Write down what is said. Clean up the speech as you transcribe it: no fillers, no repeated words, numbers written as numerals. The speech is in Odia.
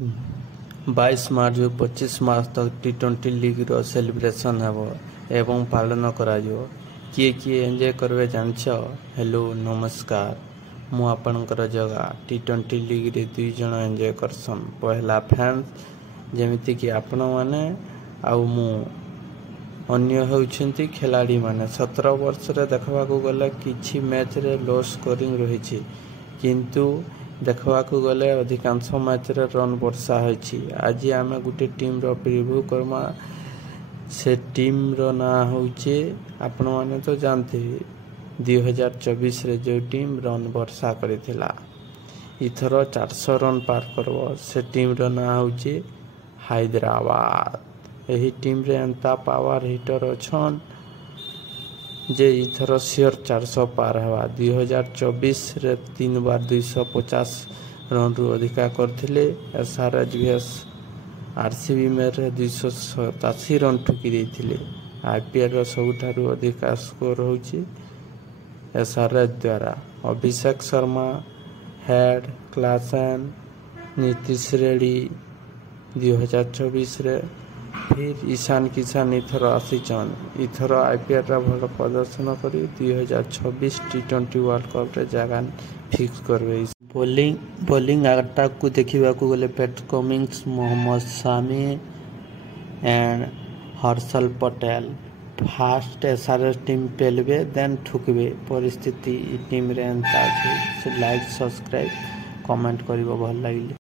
22 ମାର୍ଚ୍ଚରୁ 25 ମାର୍ଚ୍ଚ ତक ଟି20 ଲିଗ୍ର ସେଲିବ୍ରେସନ୍ ହେବ ଏବଂ ପାଳନ କରାଯିବ। କିଏ କିଏ ଏନ୍ଜୟ କରିବେ ଜାଣିଛ? ହ୍ୟାଲୋ ନମସ୍କାର, ମୁଁ ଆପଣଙ୍କର ଜଗା। ଟି20 ଲିଗ୍ରେ 2 ଜଣ ଏନ୍ଜୟ କରସନ୍। ପହିଲା ଫ୍ୟାନ୍ସ ଯେମିତିକି ଆପଣମାନେ ଆଉ ମୁଁ, ଅନ୍ୟ ହେଉଛନ୍ତି ଖେଳାଳିମାନେ। 17 ବର୍ଷରେ ଦେଖିବାକୁ ଗଲେ କିଛି ମ୍ୟାଚ୍ରେ ଲୋ ସ୍କୋରିଂ ରହିଛି, କିନ୍ତୁ ଦେଖିବାକୁ ଗଲେ ଅଧିକାଂଶ ମ୍ୟାଚ୍ରେ ରନ୍ ବର୍ଷା ହୋଇଛି। ଆଜି ଆମେ ଗୋଟେ ଟିମ୍ର ପ୍ରିଭ୍ୟୁ କରିବା। ସେ ଟିମ୍ର ନାଁ ହେଉଛି, ଆପଣମାନେ ତ ଜାଣିଥିବେ, 2024ରେ ଯେଉଁ ଟିମ୍ ରନ୍ ବର୍ଷା କରିଥିଲା, ଏଥର 400 ରନ୍ ପାର କରିବ। ସେ ଟିମ୍ର ନାଁ ହେଉଛି ହାଇଦ୍ରାବାଦ। ଏହି ଟିମ୍ରେ ଏନ୍ତା ପାୱାର ହିଟର ଅଛନ୍ ଯେ ଏଥର ସିଓର 400 ପାର ହେବା। 2024ରେ 3 ବାର 250 ରନ୍ରୁ ଅଧିକା କରିଥିଲେ। SRH vs RCB ମ୍ୟାଚ୍ରେ 287 ରନ୍ ଠୁକି ଦେଇଥିଲେ। IPLର ସବୁଠାରୁ ଅଧିକା ସ୍କୋର ହେଉଛି SRH ଦ୍ୱାରା। ଅଭିଷେକ ଶର୍ମା, ହେଡ୍, କ୍ଲାସେନ୍, ନୀତିଶ ରେଡ୍ଡି 2024ରେ ଫିର୍ ଇଶାନ କିଶାନ ଏଥର ଆସିଛନ୍। ଏଥର IPLରେ ଭଲ ପ୍ରଦର୍ଶନ କରି 2026 ଟି20 ୱାର୍ଲ୍ଡ କପ୍ରେ ଜାଗା ଫିକ୍ସ କରିବେ। ବୋଲିଂ ଆଟାକକୁ ଦେଖିବାକୁ ଗଲେ Pat Cummins, Mohammed Shami and Harshal Patel. Fast SRH team ପେଲବେ ଦେନ୍ ଠୁକିବେ। ପରିସ୍ଥିତି ଏ ଟିମ୍ରେ ଏନ୍ତା ଅଛି। ଲାଇକ୍, ସବସ୍କ୍ରାଇବ୍, କମେଣ୍ଟ କରିବ ଭଲ ଲାଗିଲେ।